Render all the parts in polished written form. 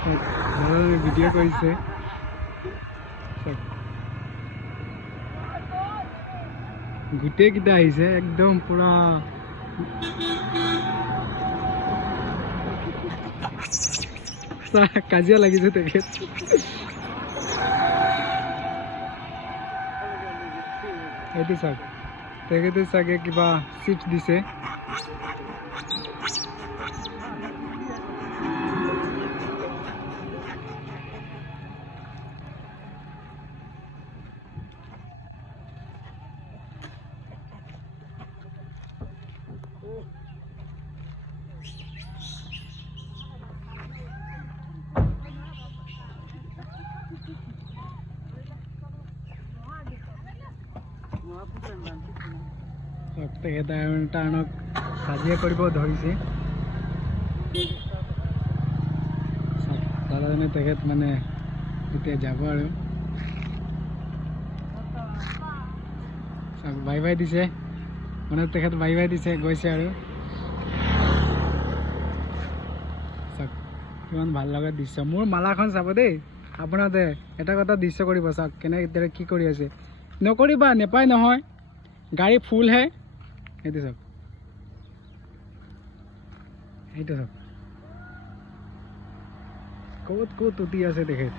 video' কৰিছে গোটেইকেইটা আহিছে একদম পুৰা কাজিয়া লাগিছে তেখেত এইটো চাওক তেখেতে চাগে কিবা চিপছ দিছে তেখেতে টাৰ্ণক কাজিয়া কৰিব ধৰিছে দাদাজনে তেখেত মানে এতিয়া যাব আৰু চাওক বাই বাই দিছে মানে তেখেত বাই বাই দিছে গৈছে আৰু চাওক কিমান ভাল লগা দৃশ্য মোৰ মালাখন চাব দেই আপোনালোকে এটা কথা দৃশ্য কৰিব চাওক কেনেকৈ কি কৰি আছে নকৰিবা নেপায় নহয় গাড়ী ফুল হে এইটো চাওক এইটো চাওক ক'ত ক'ত উঠি আছে তেখেত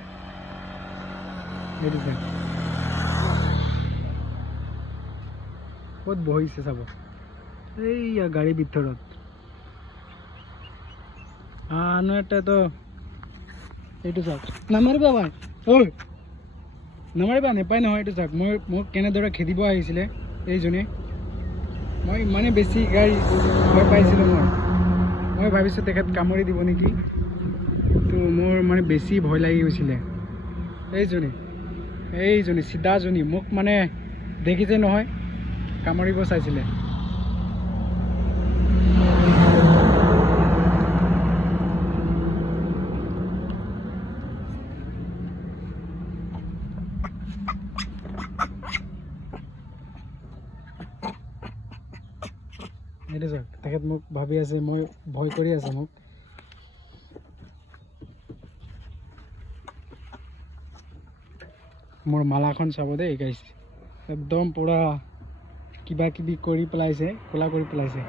এইটো চাওক ক'ত বহিছে চাব এইয়া গাড়ীৰ ভিতৰত আনো এটাতো এইটো চাওক নামাৰিবা ভাই ঐ নামাৰিবা নেপায় নহয় এইটো চাওক মোক কেনেদৰে খেদিব আহিছিলে এইজনে মই ইমানে বেছি গাড়ী ভয় পাইছিলোঁ মই ভাবিছোঁ তেখেত কামুৰি দিব নেকি তো মোৰ মানে বেছি ভয় লাগি গৈছিলে এইজনী চিধাজনী মোক মানে দেখিছে নহয় কামুৰিব চাইছিলে এইটো চাওক তেখেত মোক ভাবি আছে মই ভয় কৰি আছে মোক মোৰ মালাখন চাব দেই গাইছ একদম পুৰা কিবা কিবি কৰি পেলাইছে ক'লা কৰি পেলাইছে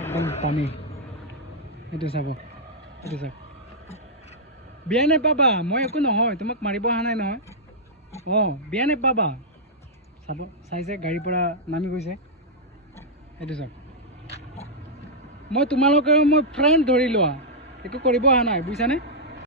একদম টানি এইটো চাব এইটো চাওক বিয়া নেপাবা মই একো নহয় তোমাক মাৰিব অহা নাই নহয় অঁ বিয়া নেপাবা চাব চাইছে গাড়ীৰ পৰা নামি গৈছে এইটো চাওক মই তোমালোকৰ মই ফ্ৰেণ্ড ধৰি লোৱা একো কৰিব অহা নাই বুজিছানে